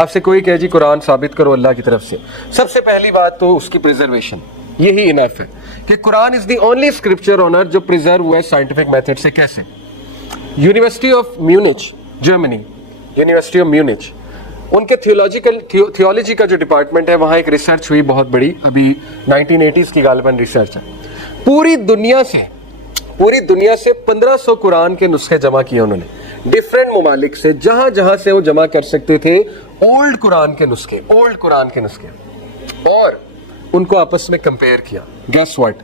آپ سے کوئی کہے جی قرآن ثابت کرو اللہ کی طرف سے، سب سے پہلی بات تو اس کی پریزرویشن، یہی انف ہے کہ قرآن از دی اونلی اسکرپچر آن ارتھ جو پریزرو ہوا ہے سائنٹیفک میتھڈ سے۔ کیسے؟ University of Munich Germany, university of Munich, ان کے تھیولوجی کا جو ڈپارٹمنٹ ہے وہاں ایک ریسرچ ہوئی بہت بڑی، ابھی 1980s کی غالباً ریسرچ ہے۔ پوری دنیا سے 1500 قرآن کے نسخے جمع کیے انہوں نے ڈفرینٹ ممالک سے، جہاں جہاں سے وہ جمع کر سکتے تھے اولڈ قرآن کے نسخے، اور ان کو آپس میں کمپیئر کیا۔ Guess what?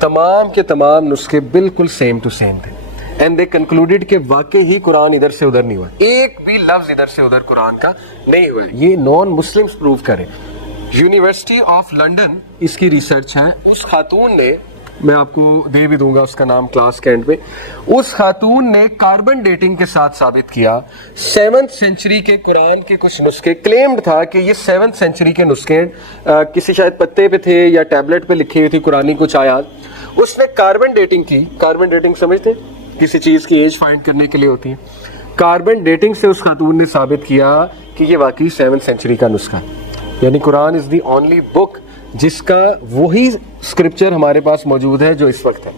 تمام کے تمام نسخے بالکل سیم ٹو سیم تھے، اینڈ دے کنکلوڈیڈ کہ واقعی ہی قرآن ادھر سے ادھر نہیں ہوا، ایک بھی لفظ ادھر سے ادھر قرآن کا نہیں ہوا۔ یہ نان مسلمز پروو کریں۔ یونیورسٹی آف لنڈن اس کی ریسرچ ہے۔ اس خاتون نے، میں آپ کو دے بھی دوں گا اس کا نام کلاس کے اینڈ پہ، اس خاتون نے کاربن ڈیٹنگ کے ساتھ ثابت کیا 7th سینچری کے قرآن کے کچھ نسخے، کلیمڈ تھا کہ یہ 7th سینچری کے نسخے کسی شاید پتے پہ تھے یا ٹیبلٹ پہ لکھی ہوئی تھی قرآنی کچھ آیات۔ اس نے کاربن ڈیٹنگ کی۔ کاربن ڈیٹنگ سمجھتے ہیں؟ کسی چیز کی ایج فائنڈ کرنے کے لیے ہوتی ہے۔ کاربن ڈیٹنگ سے اس خاتون نے ثابت کیا کہ یہ واقعی 7th سینچری کا نسخہ ہے، یعنی قرآن از دی اونلی بک جس کا وہی اسکرپچر ہمارے پاس موجود ہے جو اس وقت ہے۔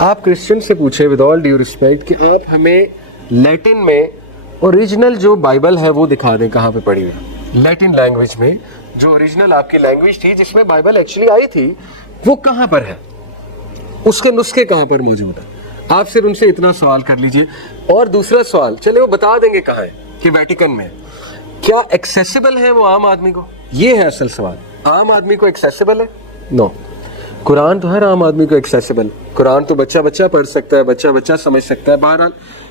آپ کرسچن سے پوچھیں ود آل ڈیو ریسپیکٹ کہ آپ ہمیں لیٹن میں اوریجنل جو بائبل ہے وہ دکھا دیں کہاں پہ پڑھی ہوئی، لیٹن لینگویج میں جو اوریجنل آپ کی لینگویج تھی جس میں بائبل ایکچولی آئی تھی وہ کہاں پر ہے، اس کے نسخے کہاں پر موجود ہیں۔ آپ صرف ان سے اتنا سوال کر لیجئے۔ اور دوسرا سوال، چلے وہ بتا دیں گے کہاں ہے، کہ ویٹیکن میں۔ کیا ایکسیسیبل ہے وہ عام آدمی کو؟ یہ ہے اصل سوال۔ عام آدمی کو ایکسیسیبل ہے؟ نو۔ قرآن تو ہر عام آدمی کو ایکسیسیبل، قرآن تو بچہ پڑھ سکتا ہے، بچہ سمجھ سکتا ہے۔ بہرحال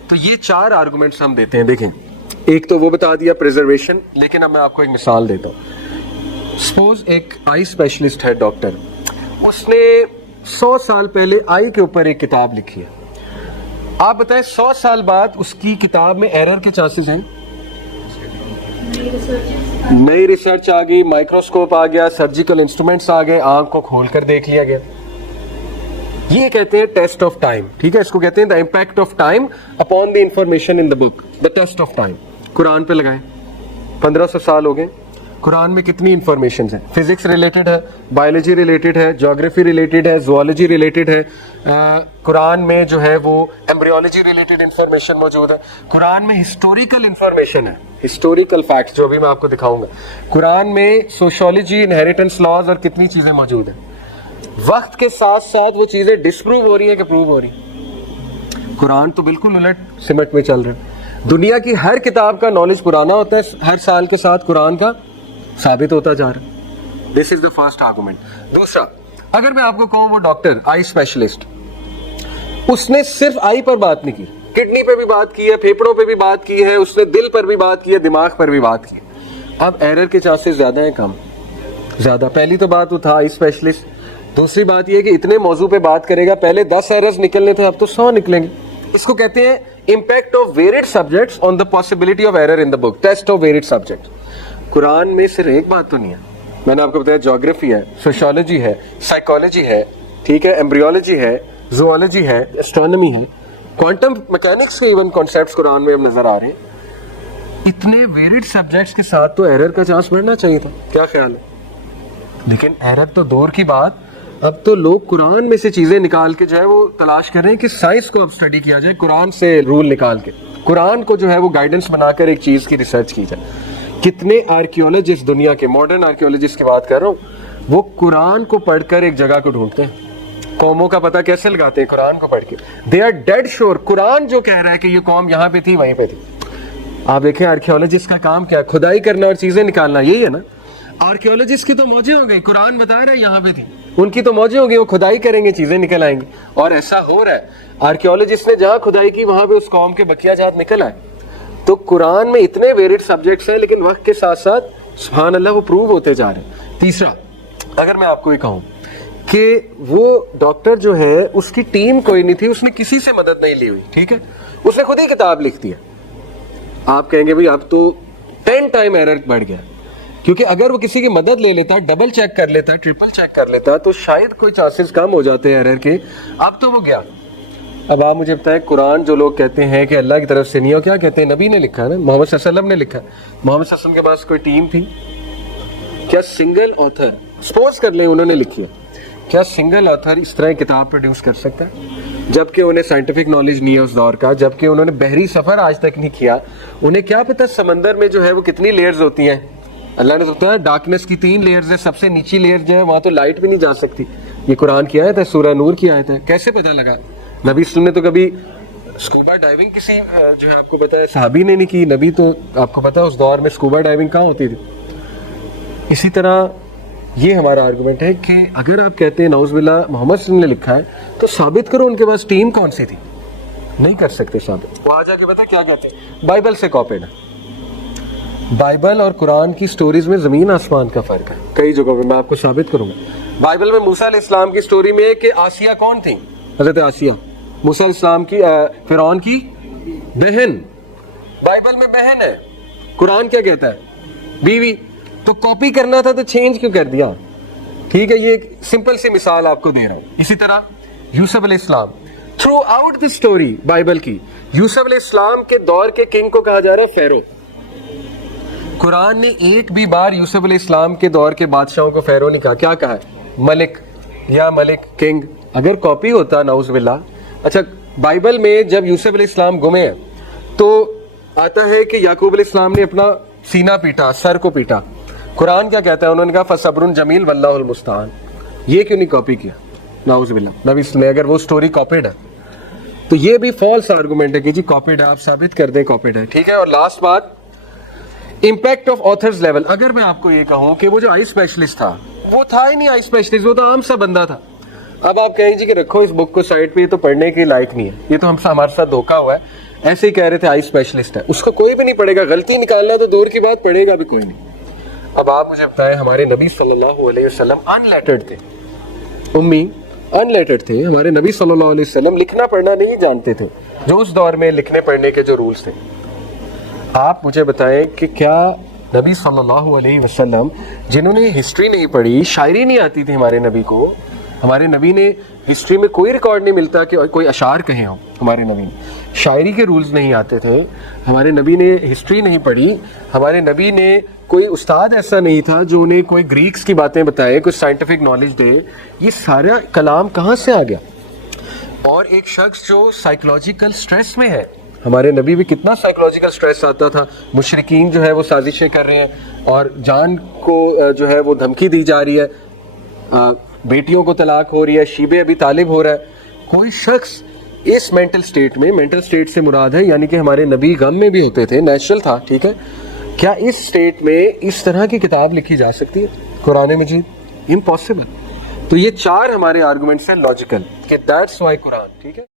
تو یہ 4 آرگومنٹس ہم دیتے ہیں۔ دیکھیں، ایک تو وہ بتا دیا پریزرویشن، لیکن اب میں آپ کو ایک مثال دیتا ہوں۔ سپوز ایک آئی اسپیشلسٹ ہے ڈاکٹر، اس نے 100 سال پہلے آئی کے اوپر ایک کتاب لکھی ہے۔ آپ بتائیں 100 سال بعد اس کی کتاب میں ایرر کے چانسز ہیں؟ نئی ریسرچ آ گئی، مائکروسکوپ آ گیا، سرجیکل انسٹرومنٹس آ گئے، آنکھ کو کھول کر دیکھ لیا گیا۔ یہ کہتے ہیں ٹیسٹ آف ٹائم، ٹھیک ہے، اس کو کہتے ہیں the impact of time upon the information in the book, the test of time. Quran پہ لگائیں، 1500 سال ہو گئے، قرآن میں کتنی انفارمیشنز ہیں؟ فزکس ریلیٹڈ ہے، بایولوجی ریلیٹڈ ہے، جیوگرافی ریلیٹڈ ہے، زوالوجی ریلیٹڈ ہے، قرآن میں جو ہے وہ ایمبریولوجی ریلیٹڈ انفارمیشن موجود ہے، قرآن میں ہسٹوریکل انفارمیشن ہے، ہسٹوریکل فیکٹس جو بھی میں آپ کو دکھاؤں گا، قرآن میں سوشولوجی، انہیریٹنس لاز اور کتنی چیزیں موجود ہیں۔ وقت کے ساتھ ساتھ وہ چیزیں ڈسپروو ہو رہی ہیں کہ پروو ہو رہی ہیں؟ قرآن تو بالکل الٹ سمت میں چل رہے ہیں۔ دنیا کی ہر کتاب کا نالج پرانا ہوتا ہے، ہر سال کے ساتھ قرآن کا ثابت ہوتا جا رہا ہے۔ دس از دا فرسٹ آرگومنٹ۔ دوسرا، اگر میں آپ کو کہوں وہ ڈاکٹر آئی اسپیشلسٹ، اس نے صرف آئی پر بات نہیں کی، کڈنی پہ بھی بات کی ہے، پھیپڑوں پہ بھی بات کی ہے، اس نے دل پر بھی بات کی ہے، دماغ پر بھی بات کی ہے۔ اب ایرر کے چانسز زیادہ ہیں کم؟ زیادہ۔ پہلی تو بات وہ تھا آئی اسپیشلسٹ۔ دوسری بات یہ ہے کہ اتنے موضوع پہ بات کرے گا، پہلے 10 ایررز نکلنے تھے، اب تو 100 نکلیں گے۔ اس کو کہتے ہیں impact of varied subjects on the possibility of error in the book, test of varied subjects. Quran میں صرف ایک بات تو نہیں ہے، میں نے آپ کو بتایا جیوگرافی ہے، سوشولوجی ہے، سائیکالوجی ہے، ٹھیک ہے، ایمبریولوجی ہے، زوالوجی ہے، اسٹرانومی ہے، کوانٹم میکینکس کے ایون کانسیپٹس قرآن میں ہم نظر آ رہے ہیں۔ اتنے ویریڈ سبجیکٹس کے ساتھ تو ایرر کا چانس بڑھنا چاہیے تھا، کیا خیال ہے؟ لیکن ایرر تو دور کی بات، اب تو لوگ قرآن میں سے چیزیں نکال کے جو ہے وہ تلاش کر رہے ہیں کہ سائنس کو اب اسٹڈی کیا جائے، قرآن سے رول نکال کے قرآن کو جو ہے وہ گائیڈنس بنا کر ایک چیز کی ریسرچ کی جائے۔ کتنے آرکیولوجسٹ دنیا کے، ماڈرن آرکیولوجسٹ کی بات کر رہا ہوں، وہ قرآن کو پڑھ کر ایک جگہ کو ڈھونڈتے ہیں، قوموں کا پتہ کیسے لگاتے ہیں؟ قرآن کو پڑھ کے۔ دے آر ڈیڈ شور، قرآن جو کہہ رہا ہے کہ یہ قوم یہاں پہ تھی، وہیں پہ تھی۔ آپ دیکھیں آرکیولوجسٹ کا کام کیا ہے؟ کھدائی کرنا اور چیزیں نکالنا، یہی ہے نا۔ آرکیولوجسٹ کی تو موجیں ہو گئی، قرآن بتا رہا ہے یہاں پہ تھی، ان کی تو موجیں ہو گئی، وہ کھدائی کریں گے، چیزیں نکل آئیں گی۔ اور ایسا ہو رہا ہے، آرکیولوجسٹ نے جہاں کھدائی کی وہاں پہ اس قوم کے بقیہ جات نکل آئے۔ تو قرآن میں اتنے ویریڈ سبجیکٹس ہیں، لیکن وقت کے ساتھ ساتھ سبحان اللہ وہ پروو ہوتے جا رہے ہیں۔ تیسرا، اگر میں آپ کو یہ کہوں کہ وہ ڈاکٹر جو ہے اس کی ٹیم کوئی نہیں تھی، اس نے کسی سے مدد نہیں لی ہوئی، ٹھیک ہے، اس نے خود ہی کتاب لکھ دیا، آپ کہیں گے بھائی اب تو 10 ٹائم ایرر بڑھ گیا، کیونکہ اگر وہ کسی کی مدد لے لیتا، ڈبل چیک کر لیتا، ٹرپل چیک کر لیتا، تو شاید کوئی چانسز کم ہو جاتے ہیں ایرر کے۔ اب تو وہ گیا، اب آپ مجھے بتائیں قرآن جو لوگ کہتے ہیں کہ اللہ کی طرف سے نہیں ہے، کیا کہتے ہیں؟ نبی نے لکھا ہے نا، محمد صلی اللہ علیہ وسلم نے لکھا ہے. محمد صلی اللہ علیہ وسلم کے پاس کوئی ٹیم تھی کیا؟ سنگل آتھر سپوز کر لیں انہوں نے لکھی ہے، کیا سنگل آتھر اس طرح کتاب پروڈیوس کر سکتا ہے؟ جبکہ انہیں سائنٹیفک نالج نہیں ہے اس دور کا، جبکہ انہوں نے بحری سفر آج تک نہیں کیا، انہیں کیا پتہ سمندر میں جو ہے وہ کتنی لیئرز ہوتی ہیں. اللہ نے بتایا ڈارکنیس کی 3 لیئرز ہے، سب سے نیچی لیئر جو ہے وہاں تو لائٹ بھی نہیں جا سکتی. یہ قرآن کی آیت ہے، سورہ نور کی آیت ہے. کیسے پتہ لگا؟ نبی صلی اللہ علیہ وسلم نے تو کبھی اسکوبا ڈائیونگ کسی جو ہے آپ کو پتہ ہے صحابی نے نہیں کی. نبی تو آپ کو پتہ ہے اس دور میں اسکوبا ڈائیونگ کہاں ہوتی تھی. اسی طرح یہ ہمارا آرگومنٹ ہے کہ اگر آپ کہتے ہیں نعوذ باللہ محمد صلی اللہ علیہ وسلم نے لکھا ہے تو ثابت کرو ان کے پاس ٹیم کون سی تھی. نہیں کر سکتے ثابت. وہ آ جا کے پتہ کیا کہتے ہیں؟ بائبل سے کاپیڈ ہے. بائبل اور قرآن کی سٹوریز میں زمین آسمان کا فرق ہے. کئی جگہوں پہ میں آپ کو ثابت کروں گا. بائبل میں موسیٰ علیہ السلام کی سٹوری میں کہ آسیہ کون تھیں؟ حضرت آسیہ موسیٰ علیہ السلام کی فرعون کی بہن. بائبل میں بہن ہے، قرآن کیا کہتا ہے؟ بیوی. تو کاپی کرنا تھا تو چینج کیوں کر دیا؟ ٹھیک ہے، یہ ایک سمپل سی مثال آپ کو دے رہا ہوں. اسی طرح یوسف علیہ السلام through out the story Bible کی یوسف علیہ السلام کے دور کے کنگ کو کہا جا رہا ہے فیرو. قرآن نے ایک بھی بار یوسف علیہ السلام کے دور کے بادشاہوں کو فیرو نہیں کہا. کیا کہا ہے؟ ملک یا ملک، کنگ. اگر کاپی ہوتا نعوذ باللہ. اچھا بائبل میں جب یوسف علیہ السلام گمے ہیں تو آتا ہے کہ یعقوب علیہ السلام نے اپنا سینہ پیٹا، سر کو پیٹا. قرآن کیا کہتا ہے؟ انہوں نے کہا فصبر جمیل واللہ المستعان. یہ کیوں نہیں کاپی کیا؟ نعوذ باللہ. نبی صلی اللہ علیہ وسلم اگر وہ سٹوری کاپیڈ ہے تو یہ بھی فالس آرگومنٹ ہے کہ جی کاپیڈ ہے، آپ ثابت کر دیں کاپیڈ ہے. ٹھیک ہے. اور لاسٹ بات، امپیکٹ آف آتھرز لیول. اگر میں آپ کو یہ کہوں کہ وہ جو آئی اسپیشلسٹ تھا وہ تھا ہی نہیں آئی اسپیشلسٹ، وہ تو عام سا بندہ تھا. اب آپ کہیں جی کہ رکھو اس بک کو سائڈ پہ، یہ تو پڑھنے کے لائق نہیں ہے، یہ تو ہمارے ساتھ دھوکا ہوا ہے. ایسے ہی کہہ رہے تھے آئی اسپیشلسٹ ہے، اس کو کوئی بھی نہیں پڑھے گا. غلطی نکالنا تو دور کی بات، پڑھے گا بھی کوئی نہیں. اب آپ مجھے بتائیں، ہمارے نبی صلی اللہ علیہ وسلم ان لیٹرڈ تھے، امی ان لیٹرڈ تھے. ہمارے نبی صلی اللہ علیہ وسلم لکھنا پڑھنا نہیں جانتے تھے، جو اس دور میں لکھنے پڑھنے کے جو رولز تھے. آپ مجھے بتائیں کہ کیا نبی صلی اللہ علیہ وسلم جنہوں نے ہسٹری نہیں پڑھی، شاعری نہیں آتی تھی ہمارے نبی کو، ہمارے نبی نے ہسٹری میں کوئی ریکارڈ نہیں ملتا کہ کوئی اشعار کہے ہوں. ہمارے نبی نے شاعری کے رولز نہیں آتے تھے، ہمارے نبی نے ہسٹری نہیں پڑھی، ہمارے نبی نے کوئی استاد ایسا نہیں تھا جو انہیں کوئی گریکس کی باتیں بتائے، کوئی سائنٹیفک نالج دے. یہ سارا کلام کہاں سے آ گیا؟ اور ایک شخص جو سائیکولوجیکل سٹریس میں ہے، ہمارے نبی بھی کتنا سائیکولوجیکل سٹریس آتا تھا. مشرکین جو ہے وہ سازشیں کر رہے ہیں اور جان کو جو ہے وہ دھمکی دی جا رہی ہے، بیٹیوں کو طلاق ہو رہی ہے، شیبے ابھی طالب ہو رہا ہے. کوئی شخص اس مینٹل سٹیٹ میں، مینٹل سٹیٹ سے مراد ہے یعنی کہ ہمارے نبی غم میں بھی ہوتے تھے، نیچرل تھا. ٹھیک ہے. کیا اس سٹیٹ میں اس طرح کی کتاب لکھی جا سکتی ہے قرآن مجید؟ امپاسبل. تو یہ 4 ہمارے آرگومنٹس ہیں لاجیکل کہ دیٹس وائی قرآن. ٹھیک ہے.